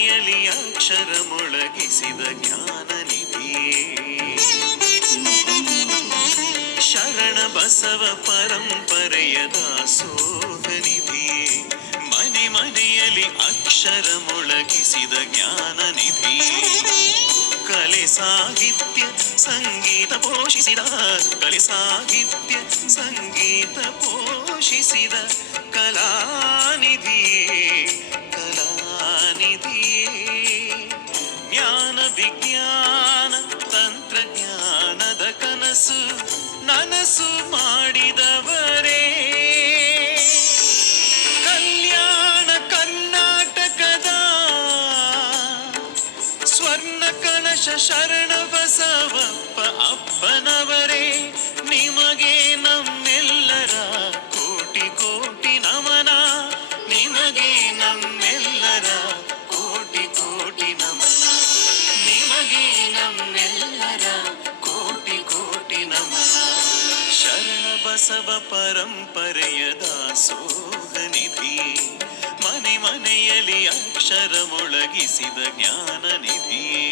ಯಲ್ಲಿ ಅಕ್ಷರ ಮೊಳಗಿಸಿದ ಜ್ಞಾನ ನಿಧಿಯೇ ಶರಣ ಬಸವ ಪರಂಪರೆಯ ದಾಸೋಹ ನಿಧಿಯೇ ಮನೆ ಮನೆಯಲ್ಲಿ ಅಕ್ಷರ ಮೊಳಗಿಸಿದ ಜ್ಞಾನ ನಿಧಿಯೇ ಕಲೆ ಸಾಹಿತ್ಯ ಸಂಗೀತ ಪೋಷಿಸಿದ ಕಲೆ ಸಾಹಿತ್ಯ ಸಂಗೀತ ಪೋಷಿಸಿದ ಕಲಾನಿಧಿಯೇ ಕಲಾನಿಧಿಯೇ ಜ್ಞಾನ ವಿಜ್ಞಾನ ತಂತ್ರಜ್ಞಾನದ ಕನಸು ನನಸು ಮಾಡಿದವರೇ ಕಲ್ಯಾಣ ಕರ್ನಾಟಕದ ಸ್ವರ್ಣ ಕಳಶ ಶರಣ ಬಸವಪ್ಪ ಅಪ್ಪನವರೇ ನಿಮಗೆ ನಮ್ಮೆಲ್ಲರ ಕೋಟಿ ಕೋಟಿ ನಮನ ನಿಮಗೆ ನಮ್ಮೆಲ್ಲರ ಕೋಟಿ ಕೋಟಿ ನಮನ ನಿಮಗೆ ನಮ್ಮೆಲ್ಲರ ಕೋಟಿ ಕೋಟಿ ನಮನ ಶರಣ ಬಸವ ಪರಂಪರೆಯ ದಾಸೋಹ ನಿಧಿ ಮನೆ ಮನೆಯಲ್ಲಿ ಅಕ್ಷರ ಮೊಳಗಿಸಿದ ಜ್ಞಾನ ನಿಧಿಯೇ